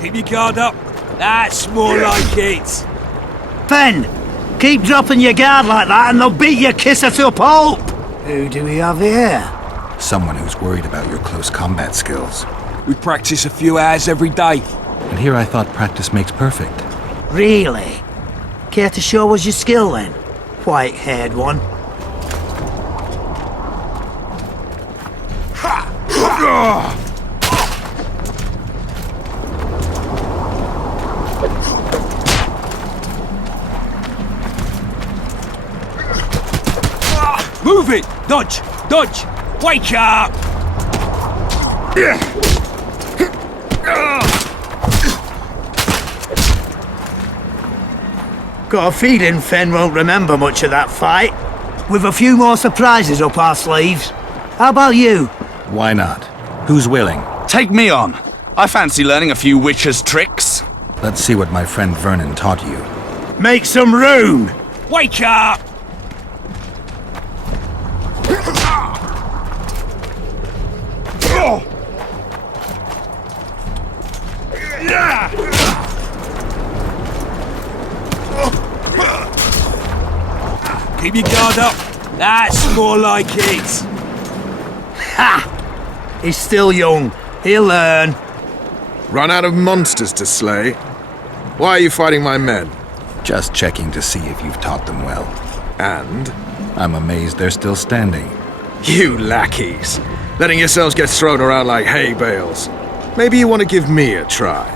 Keep your guard up. That's more like it. Ben, keep dropping your guard like that and they'll beat your kisser to a pulp. Who do we have here? Someone who's worried about your close combat skills. We practice a few hours every day. And here I thought practice makes perfect. Really? Care to show us your skill then? White-haired one. Move it! Dodge! Dodge! Wake up! Got a feeling Fen won't remember much of that fight. With a few more surprises up our sleeves. How about you? Why not? Who's willing? Take me on. I fancy learning a few witcher's tricks. Let's see what my friend Vernon taught you. Make some room! Wake up! Keep your guard up. That's more like it. Ha! He's still young. He'll learn. Run out of monsters to slay? Why are you fighting my men? Just checking to see if you've taught them well. And? I'm amazed they're still standing. You lackeys. Letting yourselves get thrown around like hay bales. Maybe you want to give me a try.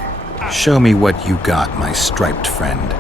Show me what you got, my striped friend.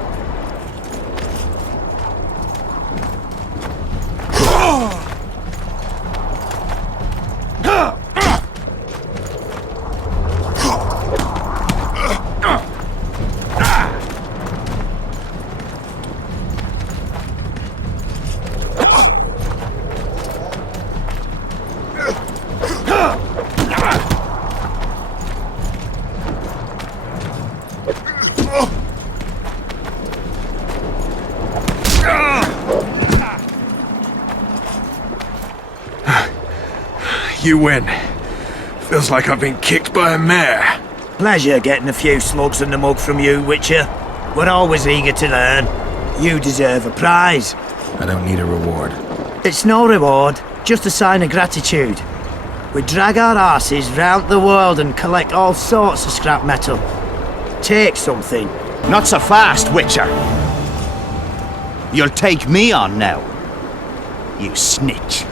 You win. Feels like I've been kicked by a mare. Pleasure getting a few slugs in the mug from you, Witcher. We're always eager to learn. You deserve a prize. I don't need a reward. It's no reward, just a sign of gratitude. We drag our asses round the world and collect all sorts of scrap metal. Take something. Not so fast, Witcher. You'll take me on now. You snitch.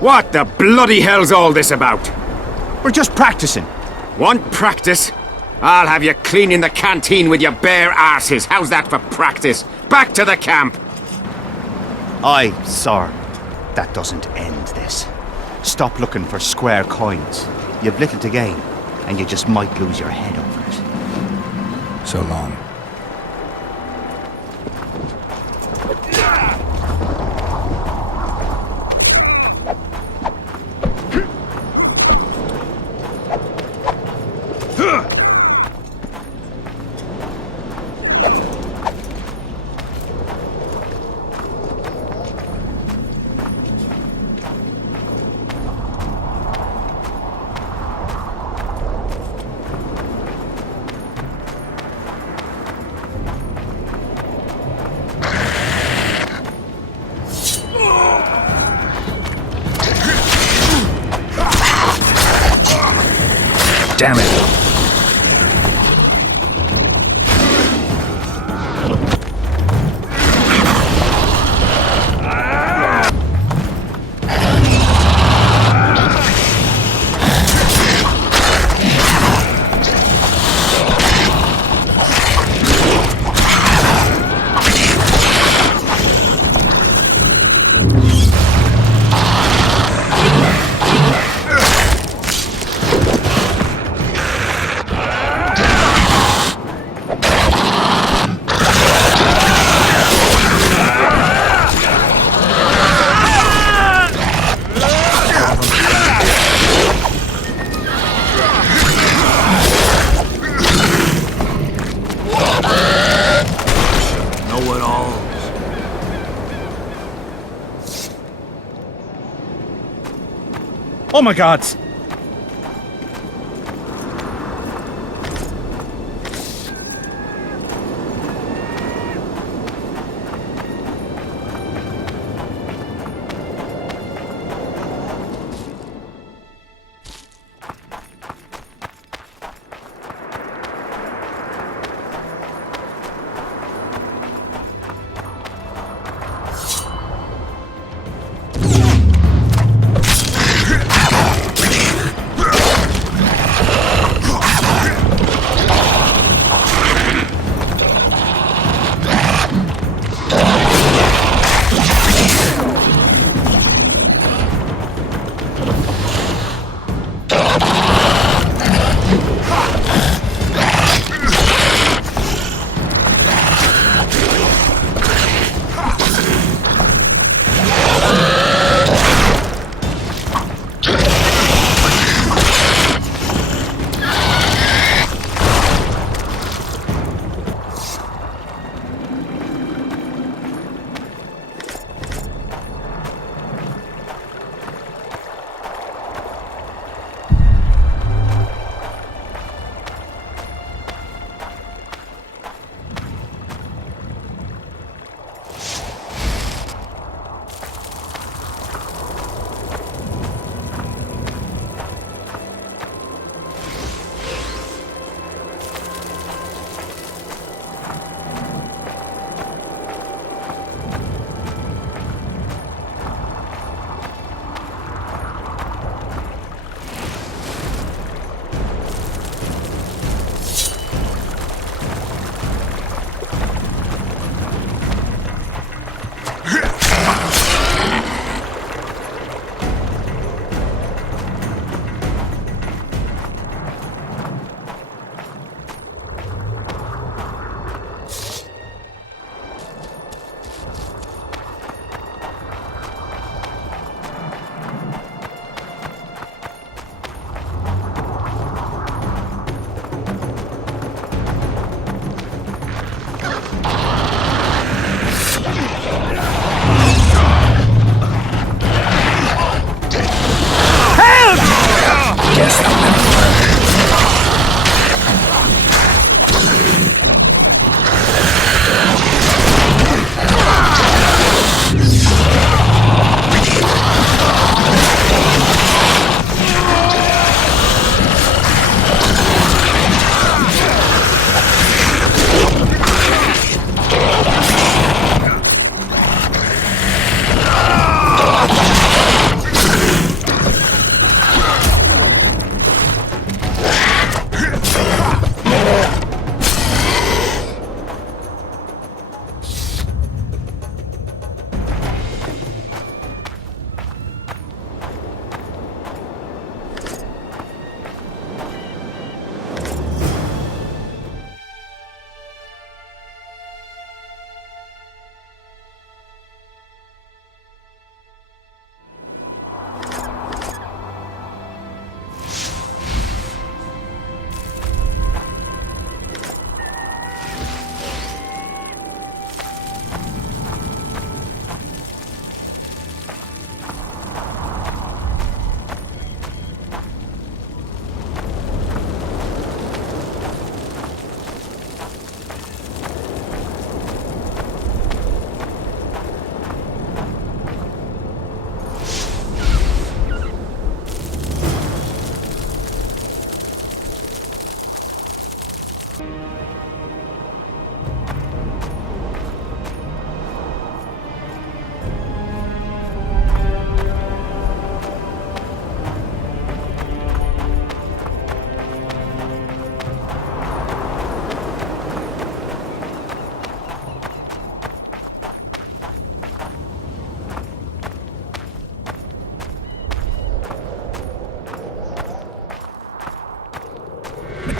What the bloody hell's all this about? We're just practicing. Want practice? I'll have you cleaning the canteen with your bare arses. How's that for practice? Back to the camp! Aye, sir. That doesn't end this. Stop looking for square coins. You've little to gain, and you just might lose your head over it. So long. Damn it. Oh my god!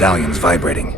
medallion's vibrating.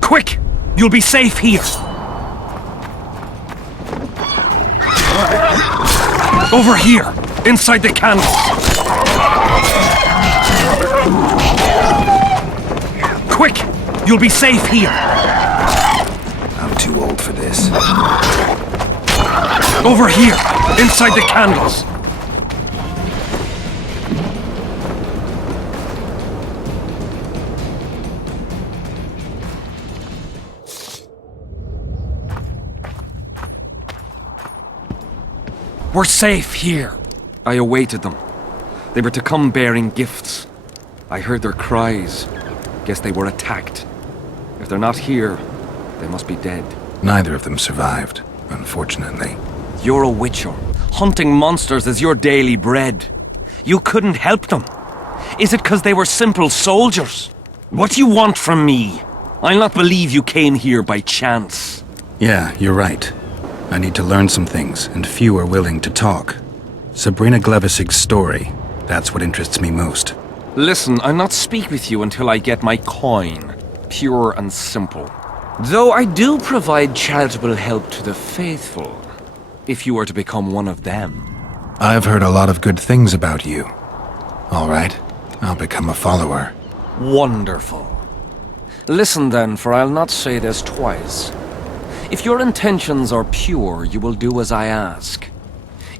Quick! You'll be safe here. Over here, inside the candle. Quick! You'll be safe here. I'm too old for this. Over here, inside the candles. We're safe here. I awaited them. They were to come bearing gifts. I heard their cries. Guess they were attacked. If they're not here, they must be dead. Neither of them survived, unfortunately. You're a witcher. Hunting monsters is your daily bread. You couldn't help them. Is it 'cause they were simple soldiers? What do you want from me? I'll not believe you came here by chance. Yeah, you're right. I need to learn some things, and few are willing to talk. Sabrina Glevisig's story, that's what interests me most. Listen, I'll not speak with you until I get my coin. Pure and simple. Though I do provide charitable help to the faithful, if you were to become one of them. I've heard a lot of good things about you. All right, I'll become a follower. Wonderful. Listen then, for I'll not say this twice. If your intentions are pure, you will do as I ask.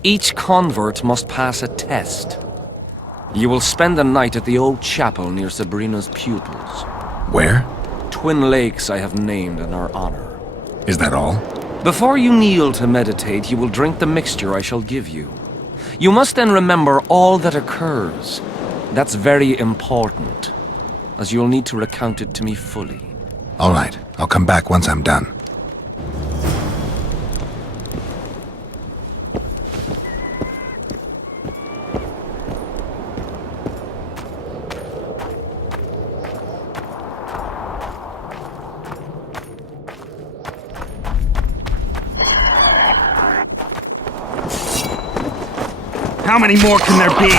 Each convert must pass a test. You will spend the night at the old chapel near Sabrina's pupils. Where? Twin lakes I have named in her honor. Is that all? Before you kneel to meditate, you will drink the mixture I shall give you. You must then remember all that occurs. That's very important, as you'll need to recount it to me fully. All right, I'll come back once I'm done. How many more can there be?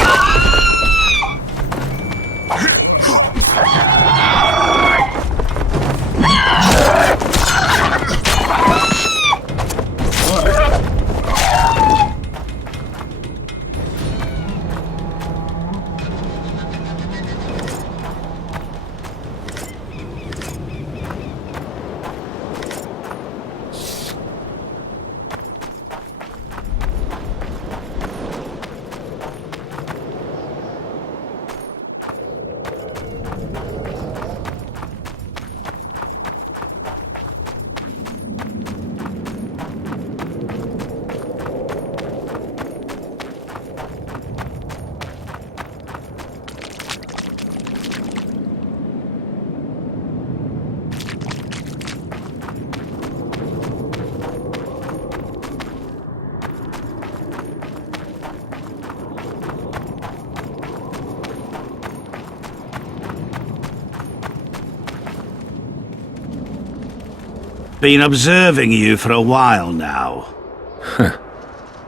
Been observing you for a while now.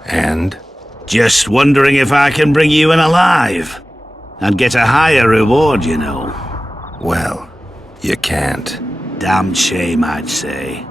And? Just wondering if I can bring you in alive. And get a higher reward, you know. Well, you can't. Damn shame, I'd say.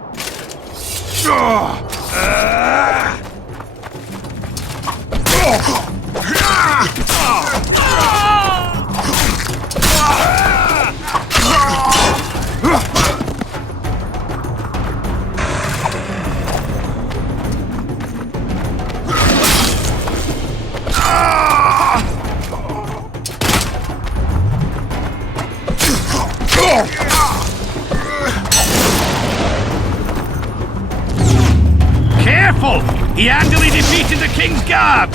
Careful! He handily defeated the King's Guard!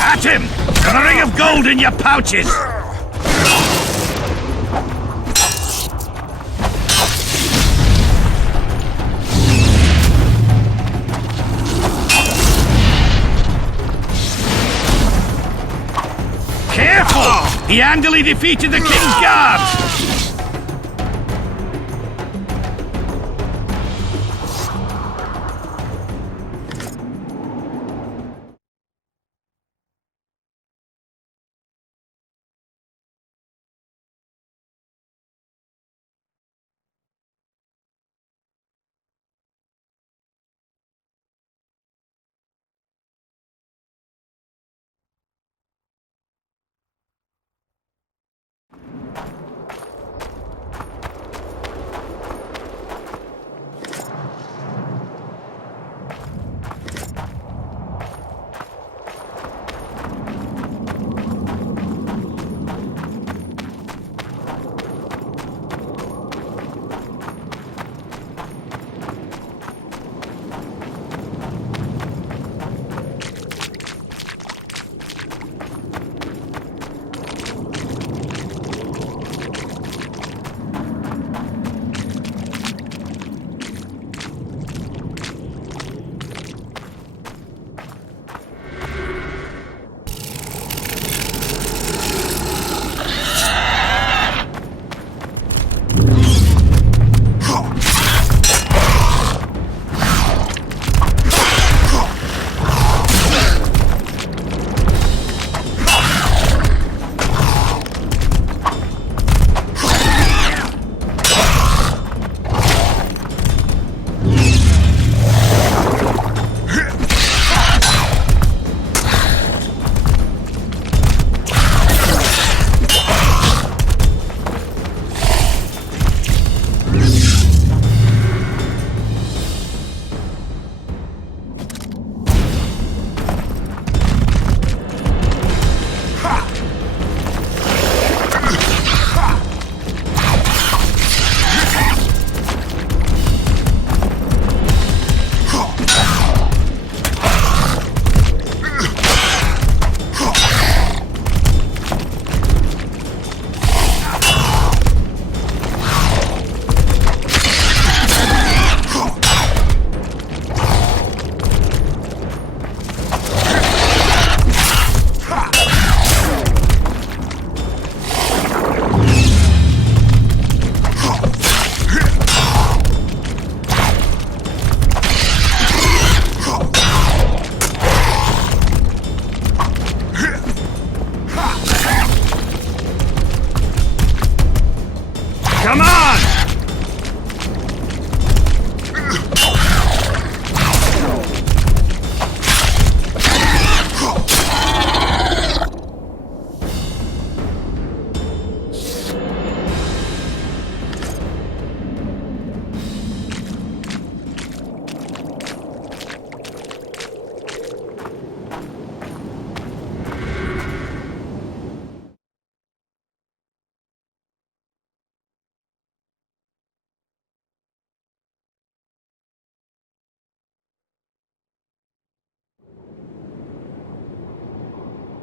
At him! Got a ring of gold in your pouches! Careful! He handily defeated the King's Guard!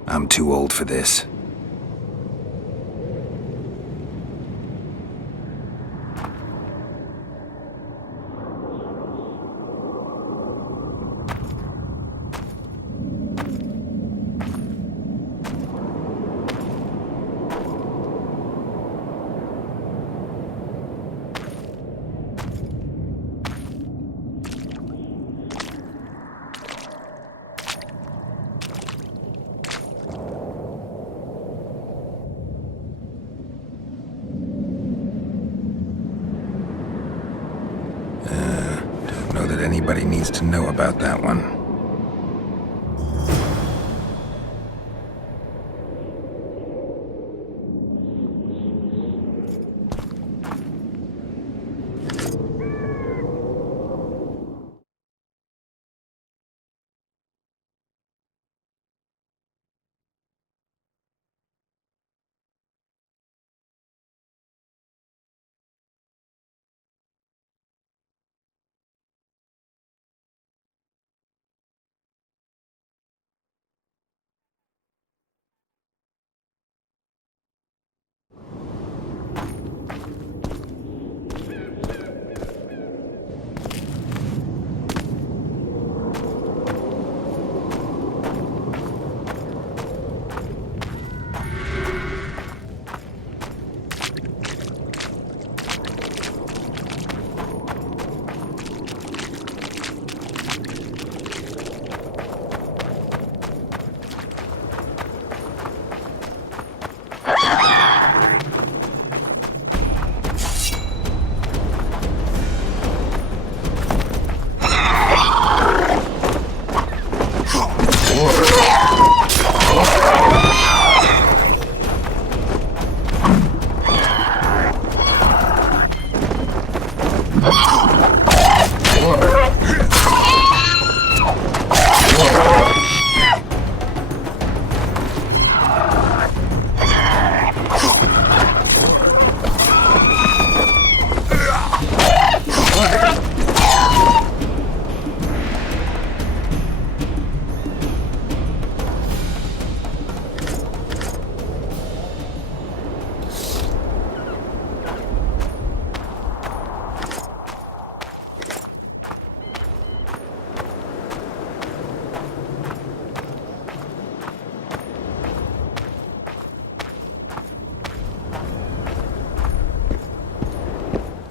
I'm too old for this. Don't know that anybody needs to know about that one.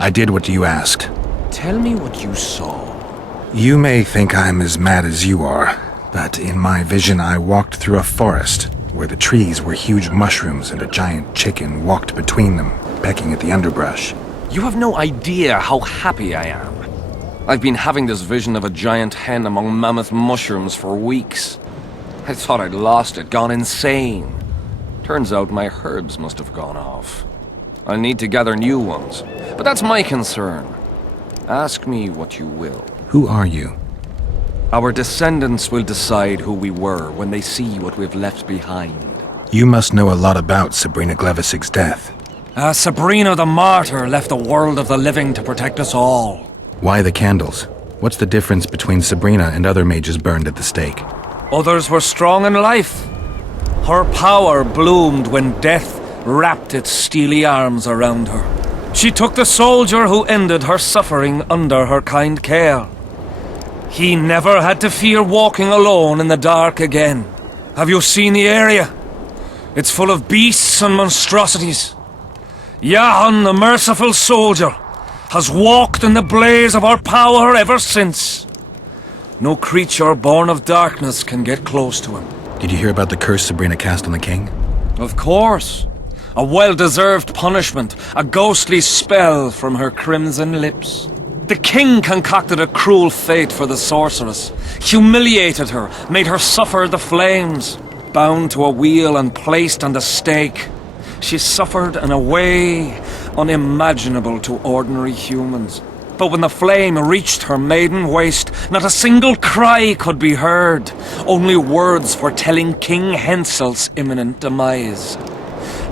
I did what you asked. Tell me what you saw. You may think I'm as mad as you are, but in my vision I walked through a forest where the trees were huge mushrooms and a giant chicken walked between them, pecking at the underbrush. You have no idea how happy I am. I've been having this vision of a giant hen among mammoth mushrooms for weeks. I thought I'd lost it, gone insane. Turns out my herbs must have gone off. I'll need to gather new ones, but that's my concern. Ask me what you will. Who are you? Our descendants will decide who we were when they see what we've left behind. You must know a lot about Sabrina Glevisig's death. Sabrina the Martyr left the world of the living to protect us all. Why the candles? What's the difference between Sabrina and other mages burned at the stake? Others were strong in life. Her power bloomed when death wrapped its steely arms around her. She took the soldier who ended her suffering under her kind care. He never had to fear walking alone in the dark again. Have you seen the area? It's full of beasts and monstrosities. Jahan, the merciful soldier, has walked in the blaze of our power ever since. No creature born of darkness can get close to him. Did you hear about the curse Sabrina cast on the king? Of course. A well-deserved punishment, a ghostly spell from her crimson lips. The king concocted a cruel fate for the sorceress, humiliated her, made her suffer the flames. Bound to a wheel and placed on the stake, she suffered in a way unimaginable to ordinary humans. But when the flame reached her maiden waist, not a single cry could be heard, only words foretelling King Hensel's imminent demise.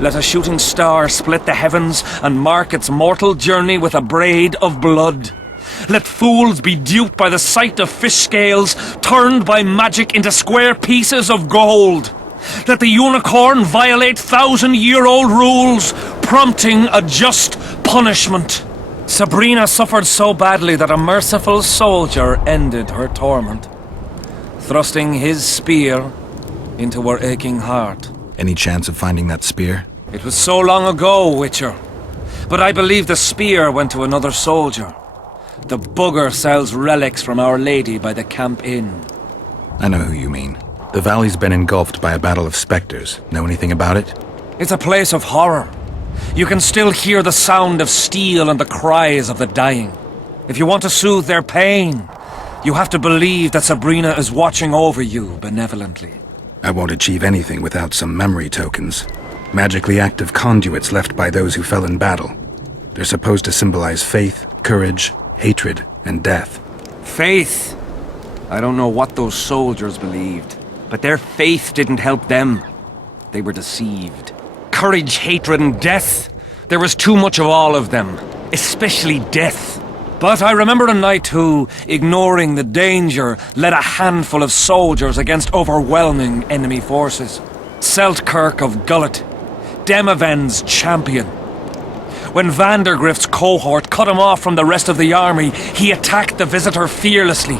Let a shooting star split the heavens and mark its mortal journey with a braid of blood. Let fools be duped by the sight of fish scales, turned by magic into square pieces of gold. Let the unicorn violate 1,000-year-old rules, prompting a just punishment. Sabrina suffered so badly that a merciful soldier ended her torment, thrusting his spear into her aching heart. Any chance of finding that spear? It was so long ago, Witcher, but I believe the spear went to another soldier. The bugger sells relics from Our Lady by the Camp Inn. I know who you mean. The valley's been engulfed by a battle of specters. Know anything about it? It's a place of horror. You can still hear the sound of steel and the cries of the dying. If you want to soothe their pain, you have to believe that Sabrina is watching over you benevolently. I won't achieve anything without some memory tokens. Magically active conduits left by those who fell in battle. They're supposed to symbolize faith, courage, hatred, and death. Faith. I don't know what those soldiers believed, but their faith didn't help them. They were deceived. Courage, hatred, and death. There was too much of all of them, especially death. But I remember a knight who, ignoring the danger, led a handful of soldiers against overwhelming enemy forces. Seltkirk of Gullet, Demaven's champion. When Vandergrift's cohort cut him off from the rest of the army, he attacked the visitor fearlessly.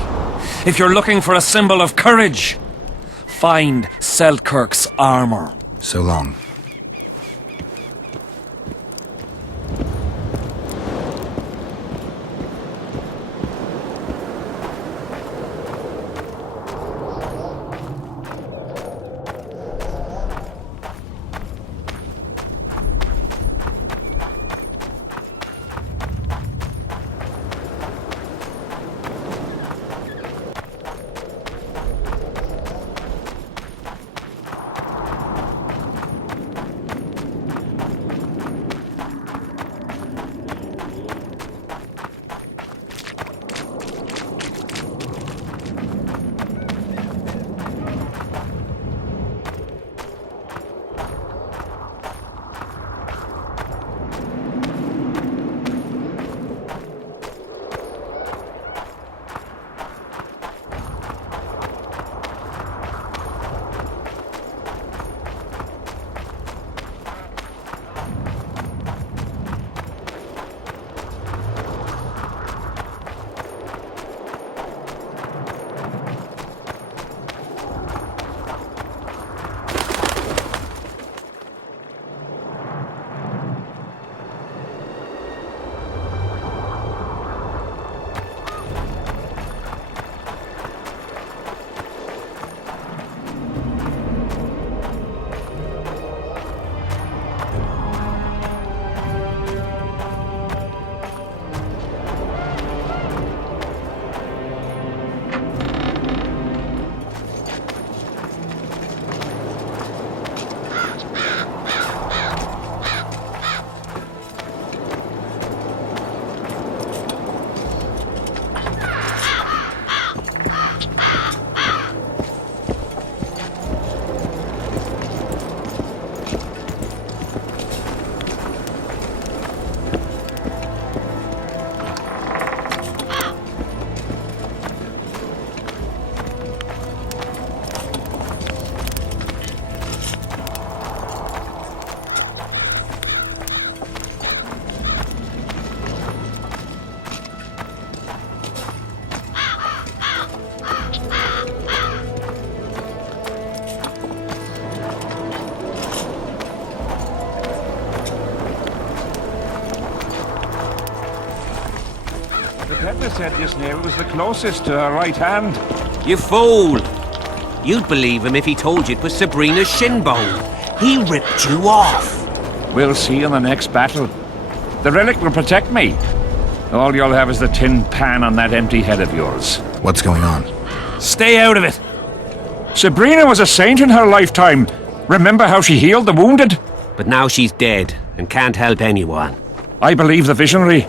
If you're looking for a symbol of courage, find Seltkirk's armor. So long. Peddler said just now it was the closest to her right hand. You fool! You'd believe him if he told you it was Sabrina's shin bone. He ripped you off. We'll see in the next battle. The relic will protect me. All you'll have is the tin pan on that empty head of yours. What's going on? Stay out of it. Sabrina was a saint in her lifetime. Remember how she healed the wounded? But now she's dead and can't help anyone. I believe the visionary.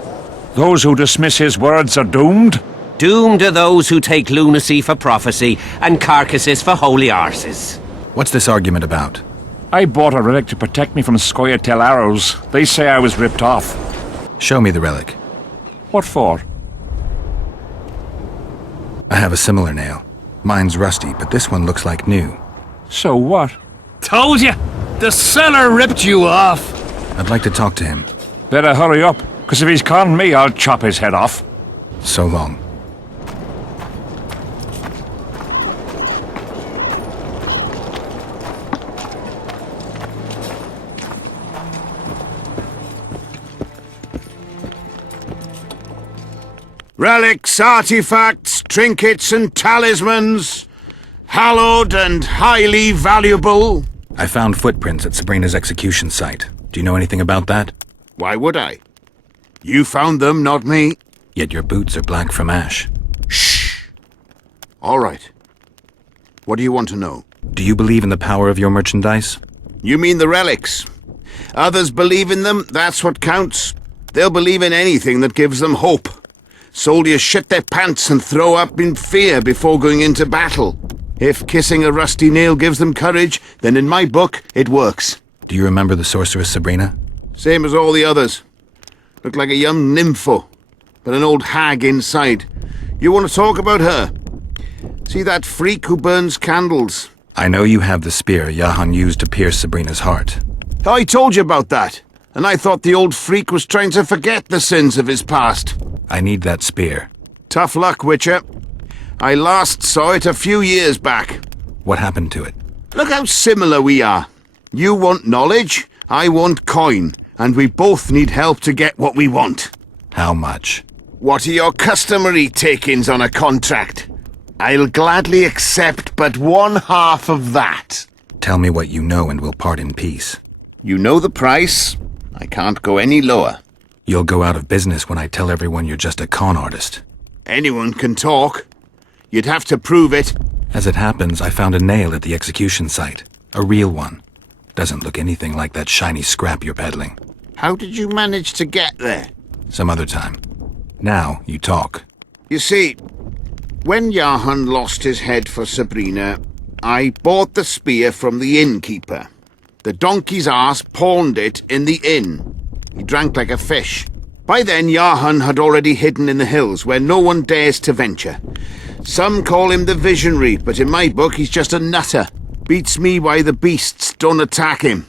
Those who dismiss his words are doomed. Doomed are those who take lunacy for prophecy and carcasses for holy arses. What's this argument about? I bought a relic to protect me from Scoia'tael arrows. They say I was ripped off. Show me the relic. What for? I have a similar nail. Mine's rusty, but this one looks like new. So what? Told you! The seller ripped you off! I'd like to talk to him. Better hurry up, because if he's conned me, I'll chop his head off. So long. Relics, artifacts, trinkets and talismans. Hallowed and highly valuable. I found footprints at Sabrina's execution site. Do you know anything about that? Why would I? You found them, not me. Yet your boots are black from ash. Shh. All right. What do you want to know? Do you believe in the power of your merchandise? You mean the relics? Others believe in them, that's what counts. They'll believe in anything that gives them hope. Soldiers shit their pants and throw up in fear before going into battle. If kissing a rusty nail gives them courage, then in my book, it works. Do you remember the sorceress Sabrina? Same as all the others. Looked like a young nympho, but an old hag inside. You want to talk about her? See that freak who burns candles? I know you have the spear Jahan used to pierce Sabrina's heart. I told you about that, and I thought the old freak was trying to forget the sins of his past. I need that spear. Tough luck, Witcher. I last saw it a few years back. What happened to it? Look how similar we are. You want knowledge, I want coin, and we both need help to get what we want. How much? What are your customary take-ins on a contract? I'll gladly accept but 1/2 of that. Tell me what you know and we'll part in peace. You know the price. I can't go any lower. You'll go out of business when I tell everyone you're just a con artist. Anyone can talk. You'd have to prove it. As it happens, I found a nail at the execution site. A real one. Doesn't look anything like that shiny scrap you're peddling. How did you manage to get there? Some other time. Now, you talk. You see, when Jahan lost his head for Sabrina, I bought the spear from the innkeeper. The donkey's ass pawned it in the inn. He drank like a fish. By then, Jahan had already hidden in the hills, where no one dares to venture. Some call him the visionary, but in my book, he's just a nutter. Beats me why the beasts don't attack him.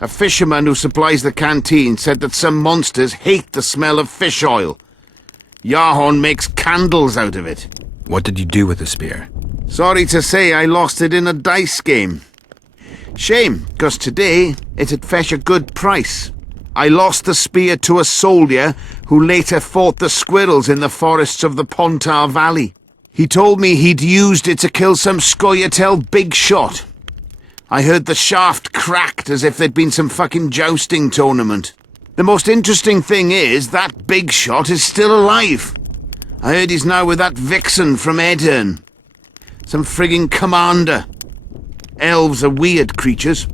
A fisherman who supplies the canteen said that some monsters hate the smell of fish oil. Jahan makes candles out of it. What did you do with the spear? Sorry to say I lost it in a dice game. Shame, 'cause today it'd fetch a good price. I lost the spear to a soldier who later fought the squirrels in the forests of the Pontar Valley. He told me he'd used it to kill some Scoia'tael big shot. I heard the shaft cracked as if there'd been some fucking jousting tournament. The most interesting thing is that big shot is still alive. I heard he's now with that vixen from Edirn. Some frigging commander. Elves are weird creatures.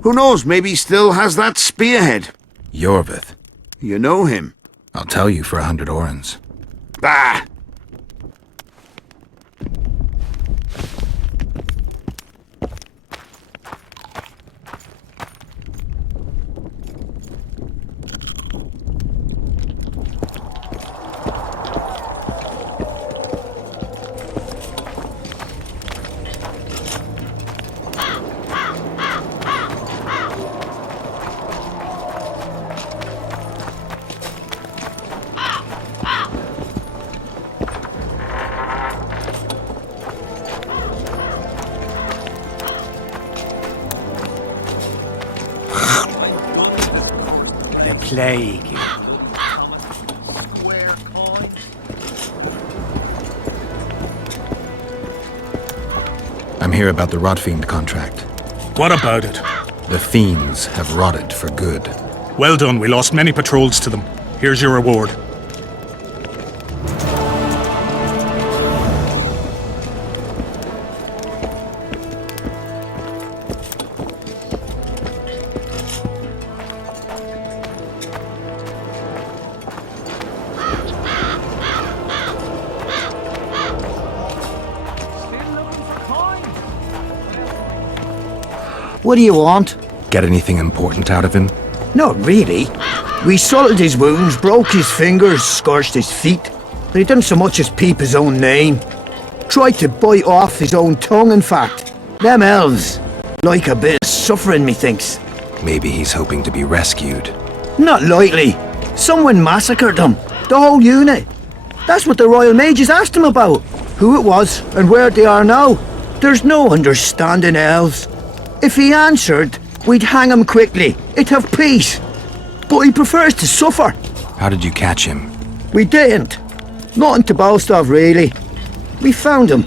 Who knows, maybe he still has that spearhead. Iorveth. You know him? I'll tell you for 100 orens. Bah! Plague. I'm here about the Rotfiend contract. What about it? The fiends have rotted for good. Well done, we lost many patrols to them. Here's your reward. What do you want? Get anything important out of him? Not really. We salted his wounds, broke his fingers, scorched his feet, but he didn't so much as peep his own name. Tried to bite off his own tongue, in fact. Them elves, like a bit of suffering, methinks. Maybe he's hoping to be rescued. Not likely. Someone massacred them. The whole unit. That's what the Royal Mages asked him about. Who it was and where they are now. There's no understanding elves. If he answered, we'd hang him quickly. It'd have peace. But he prefers to suffer. How did you catch him? We didn't. Nothing to boast of, really. We found him.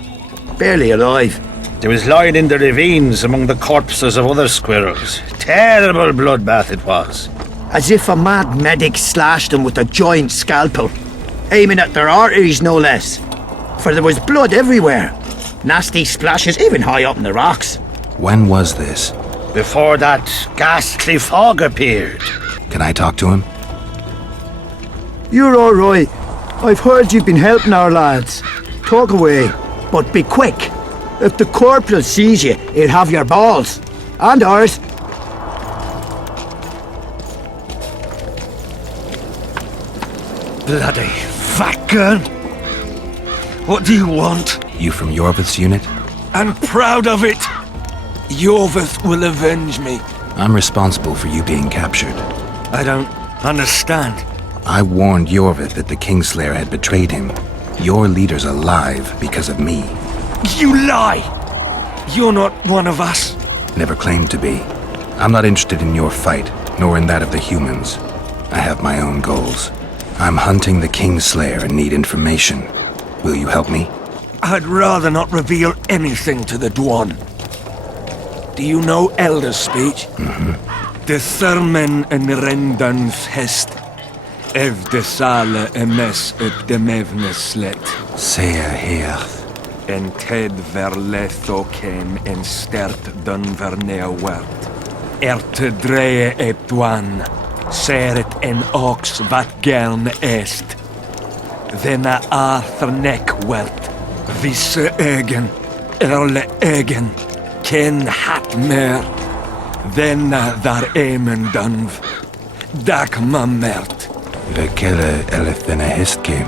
Barely alive. He was lying in the ravines among the corpses of other squirrels. Terrible bloodbath it was. As if a mad medic slashed him with a giant scalpel. Aiming at their arteries, no less. For there was blood everywhere. Nasty splashes even high up in the rocks. When was this? Before that ghastly fog appeared. Can I talk to him? You're all right. I've heard you've been helping our lads. Talk away, but be quick. If the corporal sees you, he'll have your balls. And ours. Bloody fat gun. What do you want? You from Iorveth's unit? I'm proud of it. Iorveth will avenge me. I'm responsible for you being captured. I don't understand. I warned Iorveth that the Kingslayer had betrayed him. Your leader's alive because of me. You lie! You're not one of us. Never claimed to be. I'm not interested in your fight, nor in that of the humans. I have my own goals. I'm hunting the Kingslayer and need information. Will you help me? I'd rather not reveal anything to the Dwan. Do you know Elder speech? De thermen en rendans hest. Ev de sale emes up de mevne slet. Sea hearth. En ted verletho ken en stert dun vernea wert. Erte dreie ep dwan. Seret en ox wat gern est. Denna arthur nek wert. Visse egen. Erle egen. Ken hat mer. Denna dar emen dunv. Dak mamert. Vekelle elethene hestkem.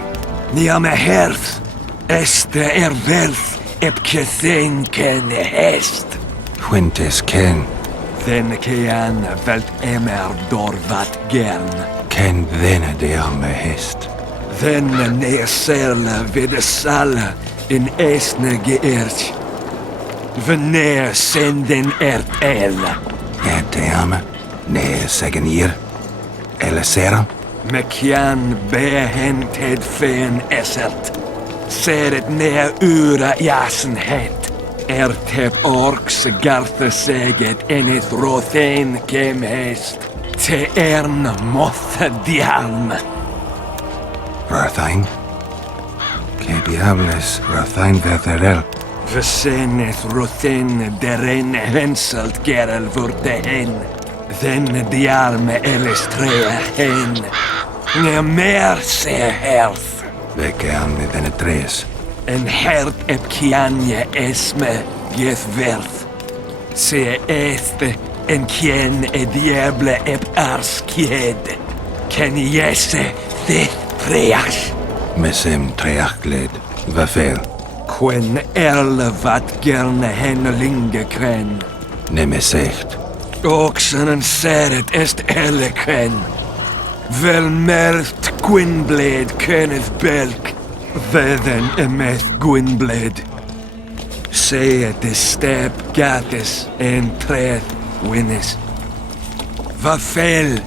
Nia me herth. Este verth ep kethen ken hest. Quintes ken. Den kean velt emer dor wat gern. Ken dhene de arme hest. Den neersele vide sale in esne geërtj. Veneer senden ert el. Te arme. Ne segen hier. Elle sera. Mekian behen ted fen esert. Seret nea ura jasen het. Ertep orks garthe seget enith rothen kem hest. Te ern mothe dialm. Rathain? Que diables Rathain vertherel? Veseneth rothen deren henselt gerel vurte hen. Den dialme elestrea hen. Ne mer se herth. Veke anne dhene tres. En hert ep kianje esme geth verth. Se este en kien e diable ep ars kied. Ken jesse thith treach. Mesem treachled. Vafel. Quen erle wat gerne hennelinge kren. Nemesecht. Oxen en seret est elle ken. Vel merth Gwynblade kenneth belk. Vedden emeth Gwynblade. Se de step gatis en treth winnes. Vafel